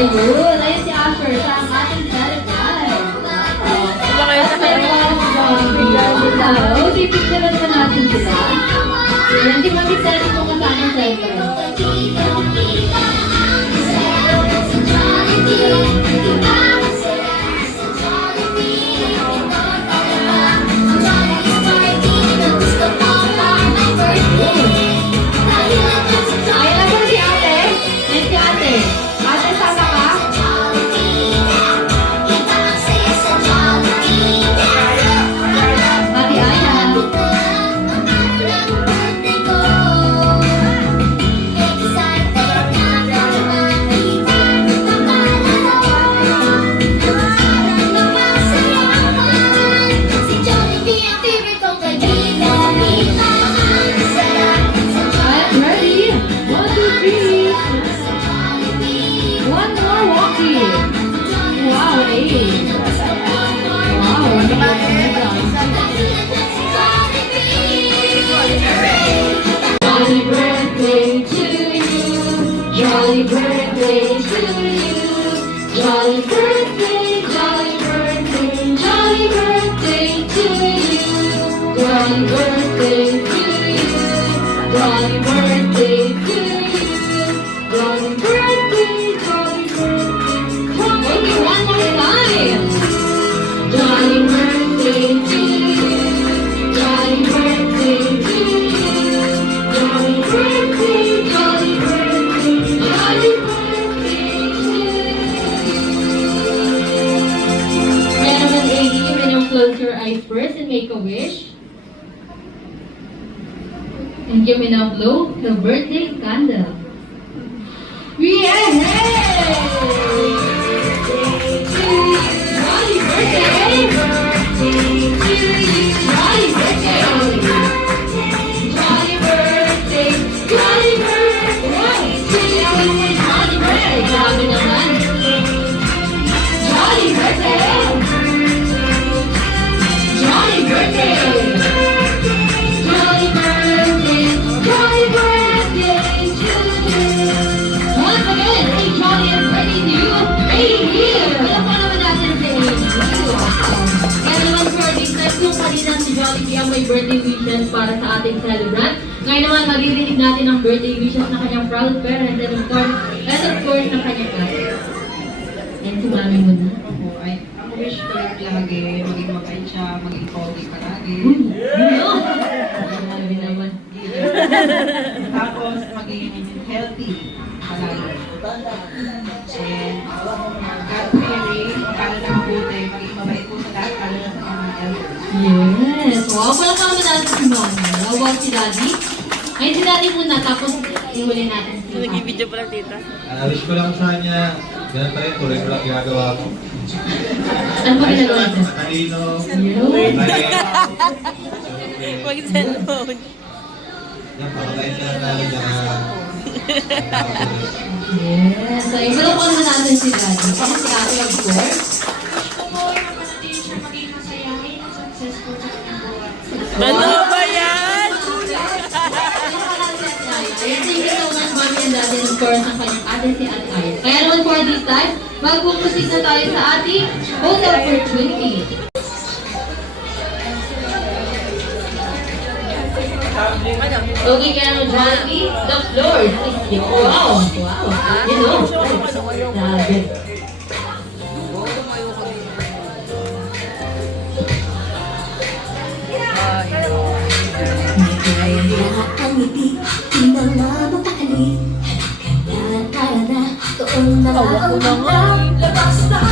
Ayun, ayun si Asher sa ating celebrant. Diba kayo sa Oo, pipicturean pa natin sila. Ayan, di ba pipicturean mo ka sa ating celebrant? Jolly birthday to you. Jolly birthday, jolly birthday, jolly birthday to you. Jolly birthday to you. Jolly birthday to you. Jolly birthday, jolly birthday. Okay, one more time. Jolly birthday to you. Jolly birthday to you. Jolly birthday, jolly birthday. Happy birthday to you. Kaya naman, Amy, you may now close your eyes first and make a wish. And you may now blow the birthday candle. Yay! Happy birthday! Jolly birthday! Jolly birthday! Jolly birthday! Jolly birthday! Grabe naman! Jolly birthday! Jolly birthday! Jolly birthday! Jolly birthday to you! Once again, a jolly and pretty new baby! Wala pa naman natin sa baby! Kaya naman for this time, kung kanina si Jollibee ang may birthday wishes para sa ating celebrant, ngayon naman maririnig natin ang birthday wishes ng kanyang proud parents and of course ng kanyang ate. And si mami muna. Ay, ang wish ko lang lagi, maging mabait siya, maging pogi palagi. Grabe naman. Tapos, maging healthy palagi. And, God-fearing, para na mabuti, maging mabait po sa lahat, para na sa mga elders. Yes! Wow, wala pa naman natin si mami. How about si daddy? Ay, si daddy muna, tapos ihuli natin si mami. Nag-video pa lang, tita. Wish ko lang sa kanya, ganun pa rin, tuloy ko lang ginagawa ko. Ano ba ginagawa Ayos ito? naman, matalino, Yun. mabait. Huwag cellphone. Yan, pakatayin ka lang namin dyan. Yes. So, ihuli po naman natin si daddy. Kasi si ate, of course. Ano ba yan? Thank you so much, mommy and daddy, and of course, ang kanyang ate si Ate Ayos. Kaya naman for this time, magpuproceed na tayo sa ating photo opportunity. Okay, kaya naman, Jollibee, the floor is yours. Wow! Wow! You know? Grabe. Hawak ko na nga.